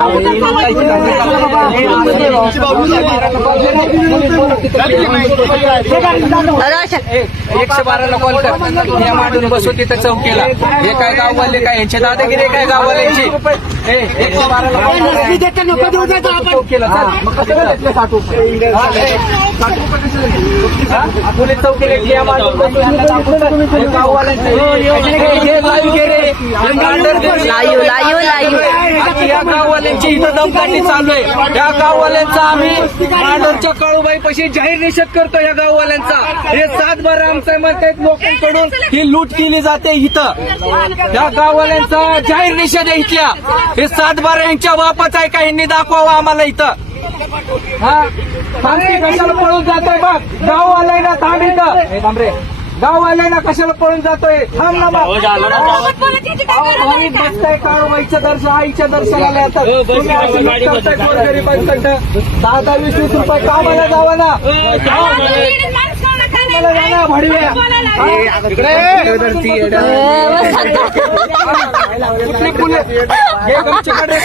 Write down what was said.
112ला call कर, या मांडून बसू तिथं चौकीला. हे काय गाववाले काय यांचे दादागिरी काय गाववाल्यांची. 112ला चौकीला पोलीस चौकीला मांडून बसू या गाववाल्यांची इथं दमदाटी चालू आहे. या गाववाल्यांचा आम्ही मांडोरच्या काळूबाई पाशी जाहीर निषेध करतो. या गाववाल्यांचा हे 7/12 आमचं म्हणतात लोकांकडून ही लूट केली जाते इथं. या गाववाल्यांचा जाहीर निषेध आहे इथल्या. हे 7/12 यांच्या बापाचा आहे का यांनी दाखवावं आम्हाला इथं. हा कशाला पळून जातोय बघ गाववाल्यांना. थांब इथं थांब रे. गाववाल्यांना कशाला पळून जातोय. थांब ना बघ बसताय काळूबाईच्या दर्शन आईच्या दर्शनाला येतात. तुम्ही अशी लूट करताय गोरगरिबांकडनं. 10-20 रुपये कामाला जावा ना. भडव्या कुठली पुणे हे गमचे सगळे